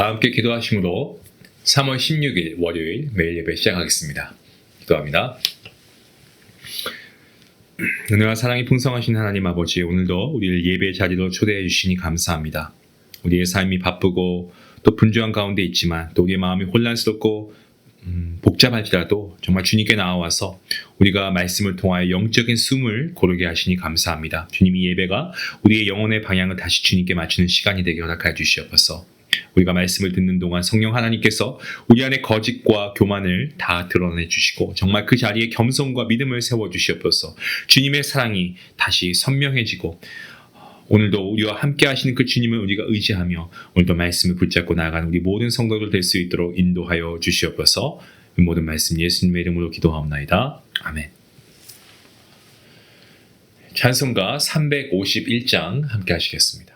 다 함께 기도하심으로 3월 16일 월요일 매일 예배 시작하겠습니다. 기도합니다. 은혜와 사랑이 풍성하신 하나님 아버지, 오늘도 우리를 예배 자리로 초대해 주시니 감사합니다. 우리의 삶이 바쁘고 또 분주한 가운데 있지만 또 우리의 마음이 혼란스럽고 복잡할지라도 정말 주님께 나와서 우리가 말씀을 통하여 영적인 숨을 고르게 하시니 감사합니다. 주님이 예배가 우리의 영혼의 방향을 다시 주님께 맞추는 시간이 되게 허락하여 주시옵소서. 우리가 말씀을 듣는 동안 성령 하나님께서 우리 안에 거짓과 교만을 다 드러내 주시고 정말 그 자리에 겸손과 믿음을 세워 주시옵소서. 주님의 사랑이 다시 선명해지고 오늘도 우리와 함께 하시는 그 주님을 우리가 의지하며 오늘도 말씀을 붙잡고 나아가는 우리 모든 성도들 될 수 있도록 인도하여 주시옵소서. 이 모든 말씀 예수님의 이름으로 기도하옵나이다. 아멘. 찬송가 351장 함께 하시겠습니다.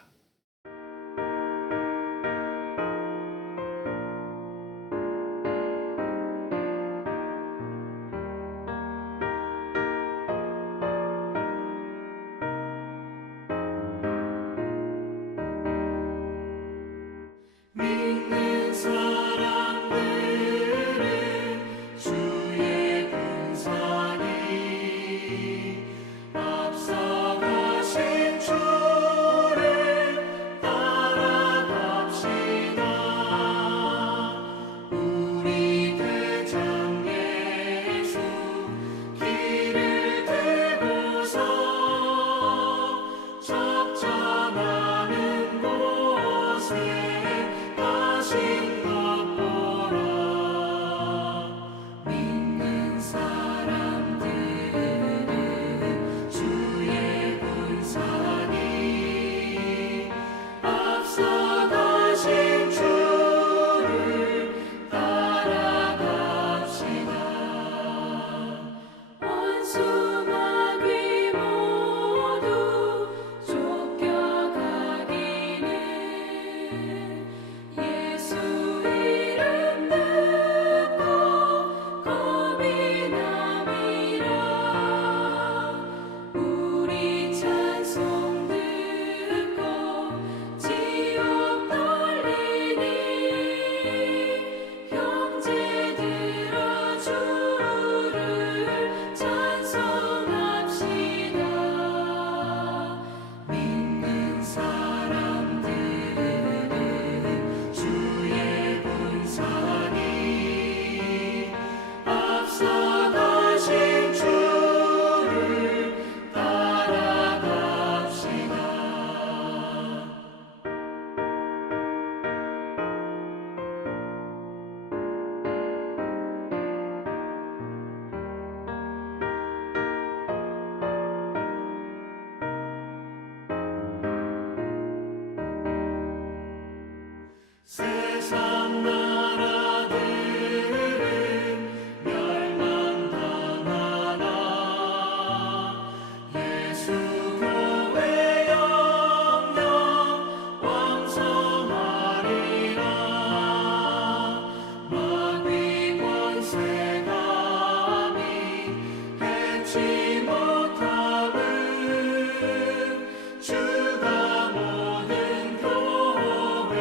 주가 모든 교회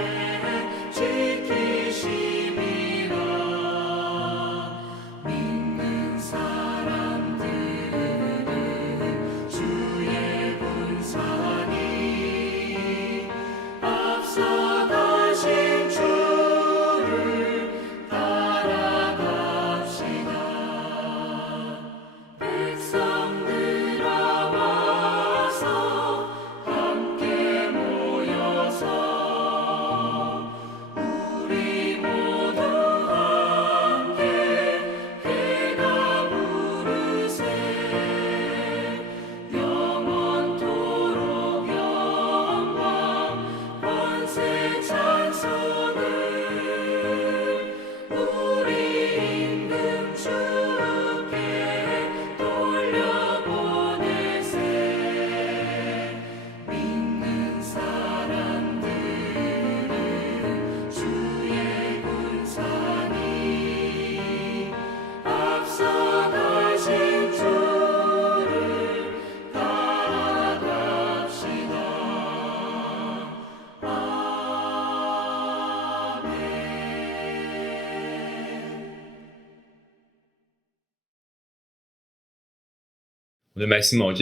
오늘 말씀은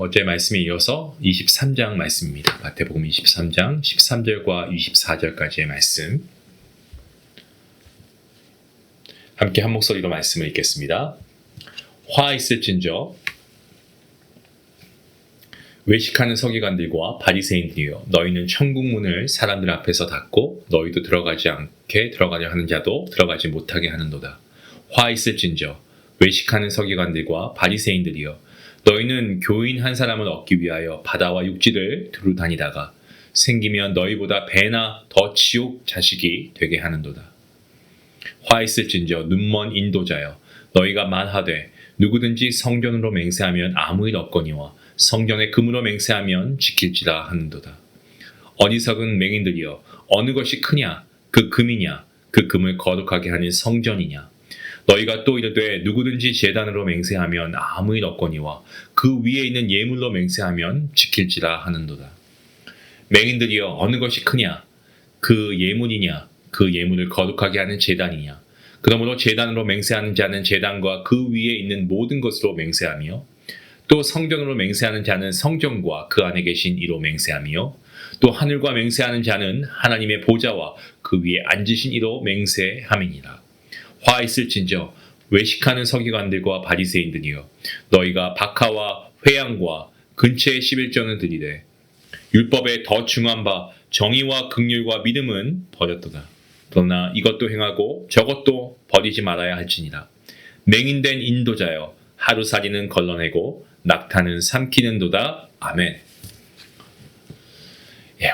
어제 말씀에 이어서 23장 말씀입니다. 마태복음 23장 13절과 24절까지의 말씀. 함께 한 목소리로 말씀을 읽겠습니다. 화 있을진저 외식하는 서기관들과 바리새인들이여, 너희는 천국 문을 사람들 앞에서 닫고 너희도 들어가지 않게 들어가려 하는 자도 들어가지 못하게 하는도다. 화 있을진저 외식하는 서기관들과 바리새인들이여, 너희는 교인 한 사람을 얻기 위하여 바다와 육지를 두루 다니다가 생기면 너희보다 배나 더 지옥 자식이 되게 하는도다. 화 있을진저 눈먼 인도자여, 너희가 말하되 누구든지 성전으로 맹세하면 아무 일 없거니와 성전에 금으로 맹세하면 지킬지라 하는도다. 어리석은 맹인들이여, 어느 것이 크냐? 그 금이냐? 그 금을 거룩하게 하는 성전이냐? 너희가 또 이르되 누구든지 제단으로 맹세하면 아무 일 없거니와 그 위에 있는 예물로 맹세하면 지킬지라 하는도다. 맹인들이여, 어느 것이 크냐? 그 예물이냐? 그 예물을 거룩하게 하는 제단이냐? 그러므로 제단으로 맹세하는 자는 제단과 그 위에 있는 모든 것으로 맹세하며, 또 성전으로 맹세하는 자는 성전과 그 안에 계신 이로 맹세하며, 또 하늘과 맹세하는 자는 하나님의 보좌와 그 위에 앉으신 이로 맹세함이니라. 화 있을진저 외식하는 서기관들과 바리새인들이여, 너희가 박하와 회양과 근처의 11조는 드리되 율법에 더 중한 바 정의와 긍휼과 믿음은 버렸도다. 그러나 이것도 행하고 저것도 버리지 말아야 할지니라. 맹인된 인도자여, 하루살이는 걸러내고 낙타는 삼키는도다. 아멘.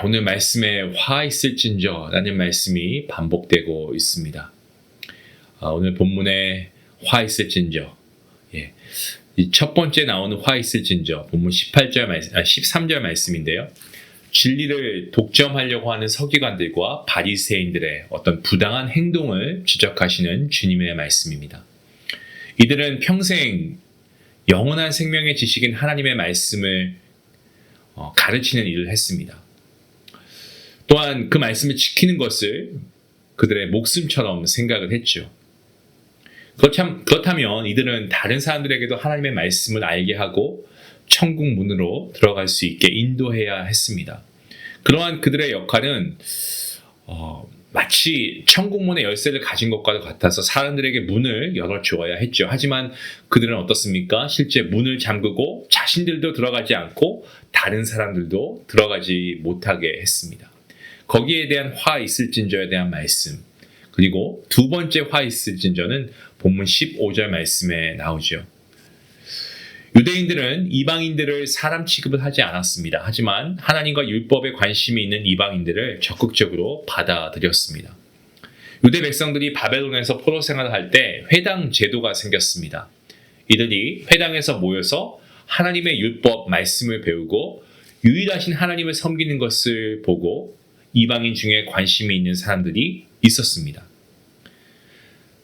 오늘 말씀에 화 있을진저 라는 말씀이 반복되고 있습니다. 오늘 본문에 화 있을진저, 이 첫 번째 나오는 화 있을진저, 본문 13절 말씀인데요. 진리를 독점하려고 하는 서기관들과 바리새인들의 어떤 부당한 행동을 지적하시는 주님의 말씀입니다. 이들은 평생 영원한 생명의 지식인 하나님의 말씀을 가르치는 일을 했습니다. 또한 그 말씀을 지키는 것을 그들의 목숨처럼 생각을 했죠. 그렇다면 이들은 다른 사람들에게도 하나님의 말씀을 알게 하고 천국 문으로 들어갈 수 있게 인도해야 했습니다. 그러한 그들의 역할은 마치 천국문의 열쇠를 가진 것과 같아서 사람들에게 문을 열어주어야 했죠. 하지만 그들은 어떻습니까? 실제 문을 잠그고 자신들도 들어가지 않고 다른 사람들도 들어가지 못하게 했습니다. 거기에 대한 화 있을진저에 대한 말씀, 그리고 두 번째 화 있을진저는 본문 15절 말씀에 나오죠. 유대인들은 이방인들을 사람 취급을 하지 않았습니다. 하지만 하나님과 율법에 관심이 있는 이방인들을 적극적으로 받아들였습니다. 유대 백성들이 바벨론에서 포로 생활을 할 때 회당 제도가 생겼습니다. 이들이 회당에서 모여서 하나님의 율법 말씀을 배우고 유일하신 하나님을 섬기는 것을 보고 이방인 중에 관심이 있는 사람들이 있었습니다.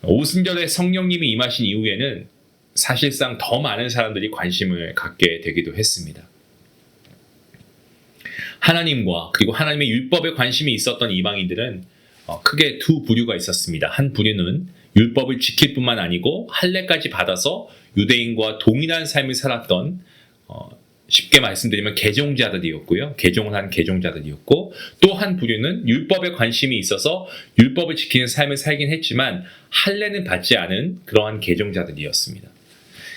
오순절에 성령님이 임하신 이후에는 사실상 더 많은 사람들이 관심을 갖게 되기도 했습니다. 하나님과 그리고 하나님의 율법에 관심이 있었던 이방인들은 크게 두 부류가 있었습니다. 한 부류는 율법을 지킬 뿐만 아니고 할례까지 받아서 유대인과 동일한 삶을 살았던 쉽게 말씀드리면 개종자들이었고요. 개종을 한 개종자들이었고, 또 한 부류는 율법에 관심이 있어서 율법을 지키는 삶을 살긴 했지만 할례는 받지 않은 그러한 개종자들이었습니다.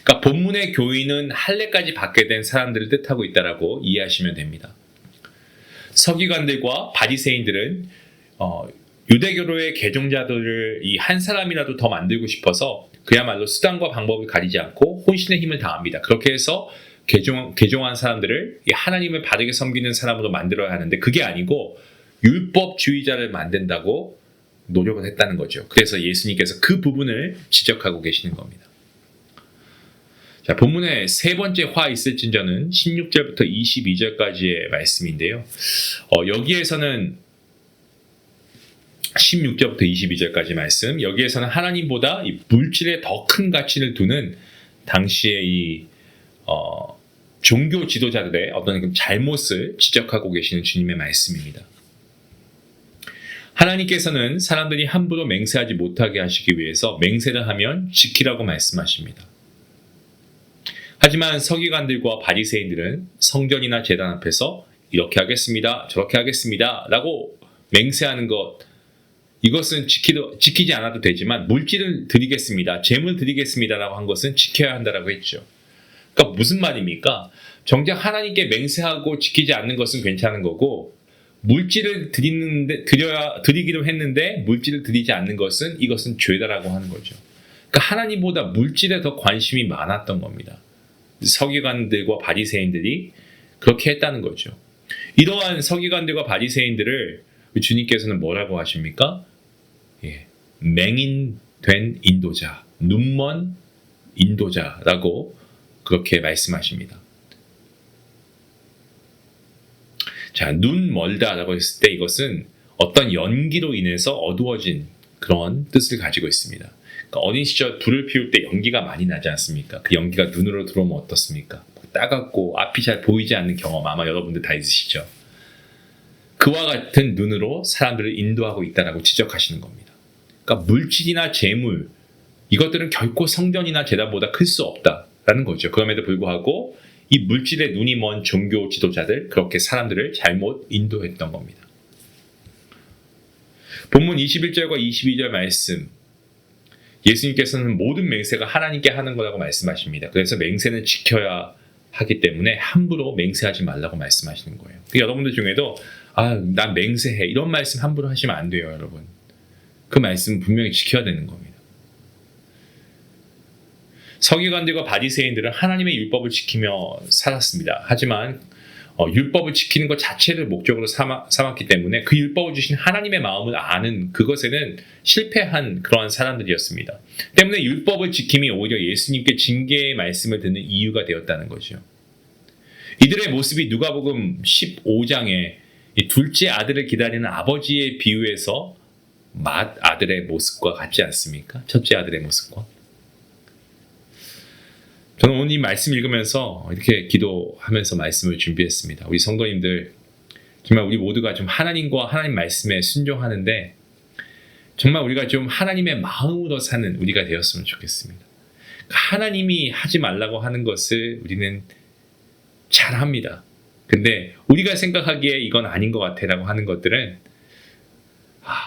그러니까 본문의 교인은 할례까지 받게 된 사람들을 뜻하고 있다라고 이해하시면 됩니다. 서기관들과 바리새인들은 유대교로의 개종자들을 이 한 사람이라도 더 만들고 싶어서 그야말로 수단과 방법을 가리지 않고 혼신의 힘을 다합니다. 그렇게 해서 개종한 사람들을 하나님을 바르게 섬기는 사람으로 만들어야 하는데, 그게 아니고 율법주의자를 만든다고 노력을 했다는 거죠. 그래서 예수님께서 그 부분을 지적하고 계시는 겁니다. 자, 본문의 세 번째 화 있을진저는 16절부터 22절까지의 말씀인데요. 여기에서는 16절부터 22절까지 말씀, 여기에서는 하나님보다 이 물질에 더 큰 가치를 두는 당시의 이 종교 지도자들의 어떤 잘못을 지적하고 계시는 주님의 말씀입니다. 하나님께서는 사람들이 함부로 맹세하지 못하게 하시기 위해서 맹세를 하면 지키라고 말씀하십니다. 하지만 서기관들과 바리새인들은 성전이나 제단 앞에서 이렇게 하겠습니다, 저렇게 하겠습니다 라고 맹세하는 것, 이것은 지키지 않아도 되지만 물질을 드리겠습니다, 재물 드리겠습니다 라고 한 것은 지켜야 한다라고 했죠. 그러니까 무슨 말입니까? 정작 하나님께 맹세하고 지키지 않는 것은 괜찮은 거고, 물질을 드리기로 했는데 물질을 드리지 않는 것은, 이것은 죄다라고 하는 거죠. 그러니까 하나님보다 물질에 더 관심이 많았던 겁니다. 서기관들과 바리새인들이 그렇게 했다는 거죠. 이러한 서기관들과 바리새인들을 주님께서는 뭐라고 하십니까? 맹인된 인도자, 눈먼 인도자라고 그렇게 말씀하십니다. 자, 눈 멀다라고 했을 때 이것은 어떤 연기로 인해서 어두워진 그런 뜻을 가지고 있습니다. 그러니까 어린 시절 불을 피울 때 연기가 많이 나지 않습니까? 그 연기가 눈으로 들어오면 어떻습니까? 따갑고 앞이 잘 보이지 않는 경험 아마 여러분들 다 있으시죠? 그와 같은 눈으로 사람들을 인도하고 있다라고 지적하시는 겁니다. 그러니까 물질이나 재물, 이것들은 결코 성전이나 제단보다 클 수 없다라는 거죠. 그럼에도 불구하고 이 물질에 눈이 먼 종교 지도자들, 그렇게 사람들을 잘못 인도했던 겁니다. 본문 21절과 22절 말씀, 예수님께서는 모든 맹세가 하나님께 하는 거라고 말씀하십니다. 그래서 맹세는 지켜야 하기 때문에 함부로 맹세하지 말라고 말씀하시는 거예요. 여러분들 중에도 난 맹세해, 이런 말씀 함부로 하시면 안 돼요, 여러분. 그 말씀 분명히 지켜야 되는 겁니다. 서기관들과 바리새인들은 하나님의 율법을 지키며 살았습니다. 하지만 율법을 지키는 것 자체를 목적으로 삼았기 때문에 그 율법을 주신 하나님의 마음을 아는 그것에는 실패한 그러한 사람들이었습니다. 때문에 율법을 지킴이 오히려 예수님께 징계의 말씀을 듣는 이유가 되었다는 거죠. 이들의 모습이 누가복음 15장에 둘째 아들을 기다리는 아버지의 비유에서 맏아들의 모습과 같지 않습니까? 첫째 아들의 모습과. 저는 오늘 이 말씀 읽으면서 이렇게 기도하면서 말씀을 준비했습니다. 우리 성도님들, 정말 우리 모두가 좀 하나님과 하나님 말씀에 순종하는데 정말 우리가 좀 하나님의 마음으로 사는 우리가 되었으면 좋겠습니다. 하나님이 하지 말라고 하는 것을 우리는 잘합니다. 근데 우리가 생각하기에 이건 아닌 것 같아라고 하는 것들은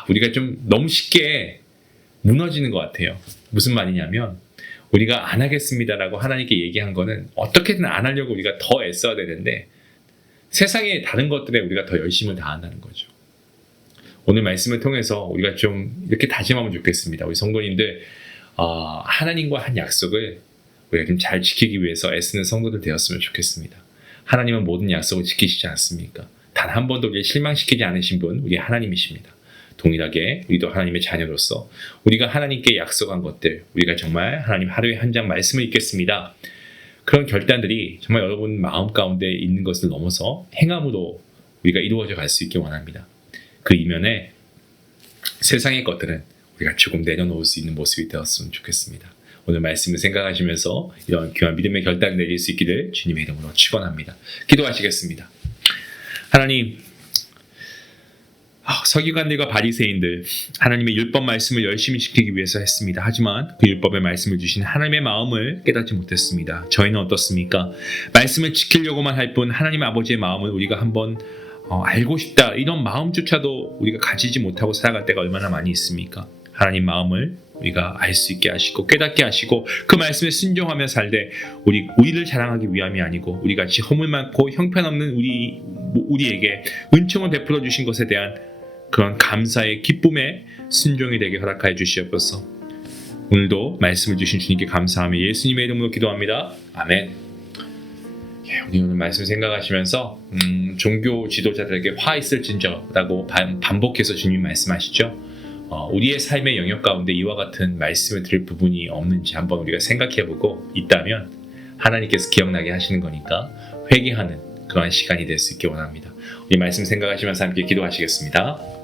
우리가 좀 너무 쉽게 무너지는 것 같아요. 무슨 말이냐면 우리가 안 하겠습니다라고 하나님께 얘기한 거는 어떻게든 안 하려고 우리가 더 애써야 되는데 세상의 다른 것들에 우리가 더 열심을 다한다는 거죠. 오늘 말씀을 통해서 우리가 좀 이렇게 다짐하면 좋겠습니다. 우리 성도님들, 하나님과 한 약속을 우리가 좀 잘 지키기 위해서 애쓰는 성도들 되었으면 좋겠습니다. 하나님은 모든 약속을 지키시지 않습니까? 단 한 번도 우리를 실망시키지 않으신 분, 우리 하나님이십니다. 동일하게 우리도 하나님의 자녀로서 우리가 하나님께 약속한 것들, 우리가 정말 하나님 하루에 한 장 말씀을 읽겠습니다, 그런 결단들이 정말 여러분 마음 가운데 있는 것을 넘어서 행함으로 우리가 이루어져 갈 수 있길 원합니다. 그 이면에 세상의 것들은 우리가 조금 내려놓을 수 있는 모습이 되었으면 좋겠습니다. 오늘 말씀을 생각하시면서 이런 귀한 믿음의 결단을 내릴 수 있기를 주님의 이름으로 축원합니다. 기도하시겠습니다. 하나님, 서기관들과 바리새인들, 하나님의 율법 말씀을 열심히 지키기 위해서 했습니다. 하지만 그 율법의 말씀을 주신 하나님의 마음을 깨닫지 못했습니다. 저희는 어떻습니까? 말씀을 지키려고만 할 뿐 하나님 아버지의 마음을 우리가 한번 알고 싶다, 이런 마음조차도 우리가 가지지 못하고 살아갈 때가 얼마나 많이 있습니까? 하나님 마음을 우리가 알 수 있게 하시고 깨닫게 하시고 그 말씀에 순종하며 살되 우리를 자랑하기 위함이 아니고 우리같이 허물 많고 형편없는 우리에게 은총을 베풀어 주신 것에 대한 그런 감사의 기쁨의 순종이 되게 허락하여 주시옵소서. 오늘도 말씀을 주신 주님께 감사하며 예수님의 이름으로 기도합니다. 아멘. 우리 오늘 말씀 생각하시면서 종교 지도자들에게 화 있을진저라고 반복해서 주님 말씀하시죠. 우리의 삶의 영역 가운데 이와 같은 말씀을 들을 부분이 없는지 한번 우리가 생각해보고 있다면 하나님께서 기억나게 하시는 거니까 회개하는 그러한 시간이 될 수 있기 원합니다. 우리 말씀 생각하시면서 함께 기도하시겠습니다.